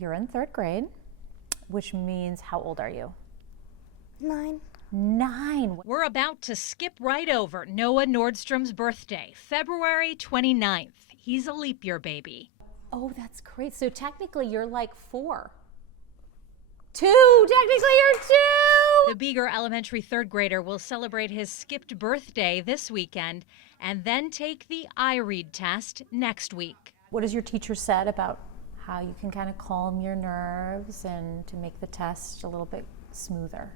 You're in third grade, which means how old are you? 9. 9. We're about to skip right over Noah Nordstrom's birthday, February 29th. He's a leap year baby. Oh, that's great. So technically you're like 4. 2, technically you're 2. The Beeger Elementary third grader will celebrate his skipped birthday this weekend and then take the IREAD test next week. What has your teacher said about how you can kind of calm your nerves and to make the test a little bit smoother?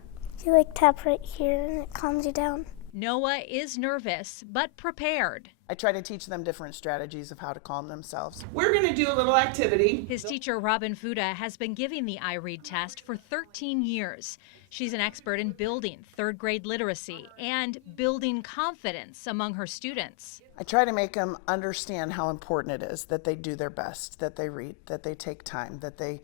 You like tap right here and it calms you down. Noah is nervous, but prepared. I try to teach them different strategies of how to calm themselves. We're going to do a little activity. His teacher, Robin Fuda, has been giving the IREAD test for 13 years. She's an expert in building third grade literacy and building confidence among her students. I try to make them understand how important it is that they do their best, that they read, that they take time, that they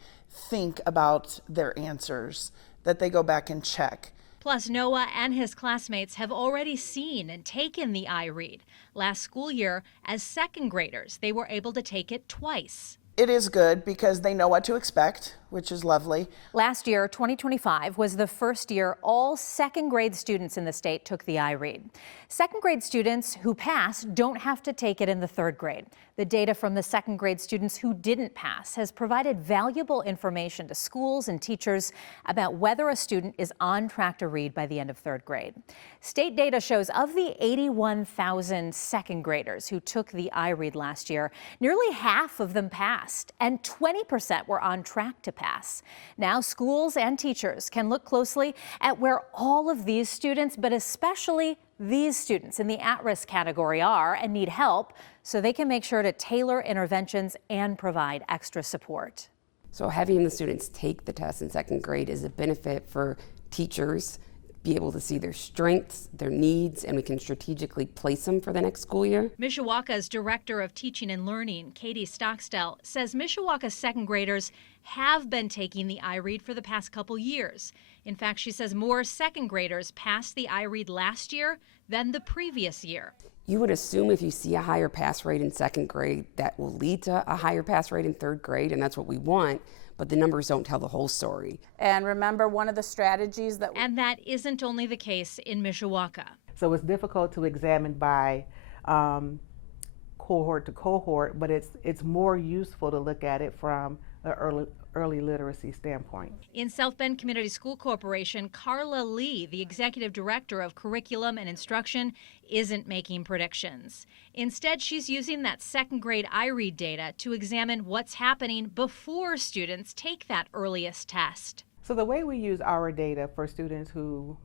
think about their answers, that they go back and check. Plus, Noah and his classmates have already seen and taken the IREAD. Last school year, as second graders, they were able to take it twice. It is good because they know what to expect, which is lovely. Last year, 2025, was the first year all second grade students in the state took the IREAD. Second grade students who pass don't have to take it in the third grade. The data from the second grade students who didn't pass has provided valuable information to schools and teachers about whether a student is on track to read by the end of third grade. State data shows of the 81,000 second graders who took the IREAD last year, nearly half of them passed and 20% were on track to pass. Now schools and teachers can look closely at where all of these students, but especially these students in the at-risk category are and need help, so they can make sure to tailor interventions and provide extra support. So having the students take the test in second grade is a benefit for teachers, be able to see their strengths, their needs, and we can strategically place them for the next school year. Mishawaka's Director of Teaching and Learning, Katie Stockstell, says Mishawaka's second graders have been taking the IREAD for the past couple years. In fact, she says more second graders passed the IREAD last year than the previous year. You would assume if you see a higher pass rate in second grade, that will lead to a higher pass rate in third grade, and that's what we want, but the numbers don't tell the whole story. And remember, one of the strategies that... And that isn't only the case in Mishawaka. So it's difficult to examine by cohort to cohort, but it's more useful to look at it from an early literacy standpoint. In South Bend Community School Corporation, Carla Lee, the executive director of curriculum and instruction, isn't making predictions. Instead, she's using that second grade IREAD data to examine what's happening before students take that earliest test. So the way we use our data for students who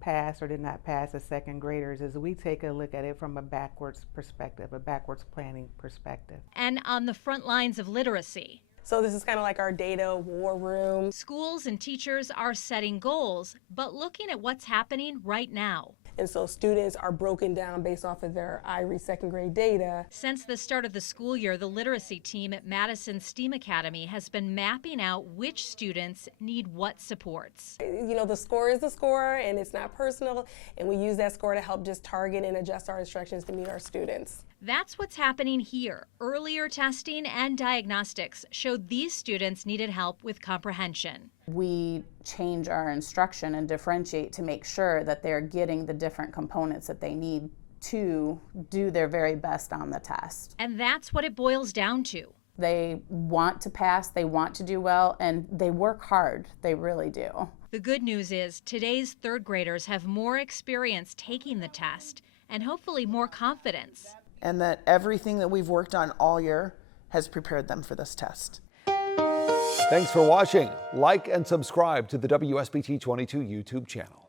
pass or did not pass as second graders is we take a look at it from a backwards perspective, a backwards planning perspective. And on the front lines of literacy. So this is kind of like our data war room. Schools and teachers are setting goals, but looking at what's happening right now. And so students are broken down based off of their IREAD second grade data. Since the start of the school year, the literacy team at Madison STEAM Academy has been mapping out which students need what supports. You know, the score is the score and it's not personal, and we use that score to help just target and adjust our instructions to meet our students. That's what's happening here. Earlier testing and diagnostics showed these students needed help with comprehension. we change our instruction and differentiate to make sure that they're getting the different components that they need to do their very best on the test. And that's what it boils down to. They want to pass, they want to do well, and they work hard. They really do. The good news is today's third graders have more experience taking the test and hopefully more confidence. And that everything that we've worked on all year has prepared them for this test. Thanks for watching. Like and subscribe to the WSBT 22 YouTube channel.